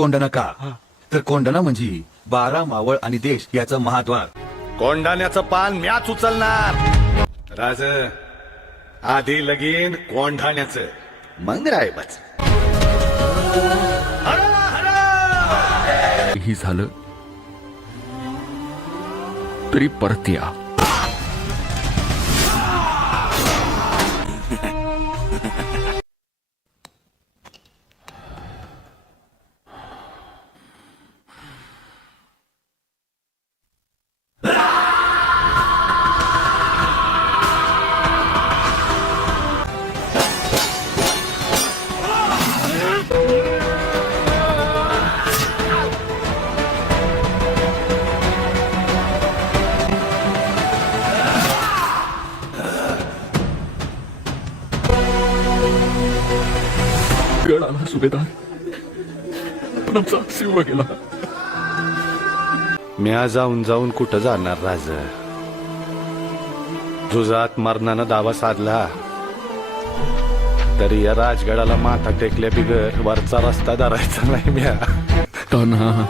कोंढाणा का तर कोंढाणा म्हणजे 12 मावळ आणि देश याचं महाद्वार. कोंढाण्याचं पान म्याच उचलणार. राज आधी लगीन कोंढाण्याचं मग रायबाच. ही झालं तरी परत या. गड आला सुभेदार, पण आमचा शिव गेला. म्या जाऊन जाऊन कुठं जाणार राज. जुजात मरणानं दावा साधला तरी या राजगडाला माथा टेकल्या बिगर वरचा रस्ता धरायचा नाही म्या. तान्हा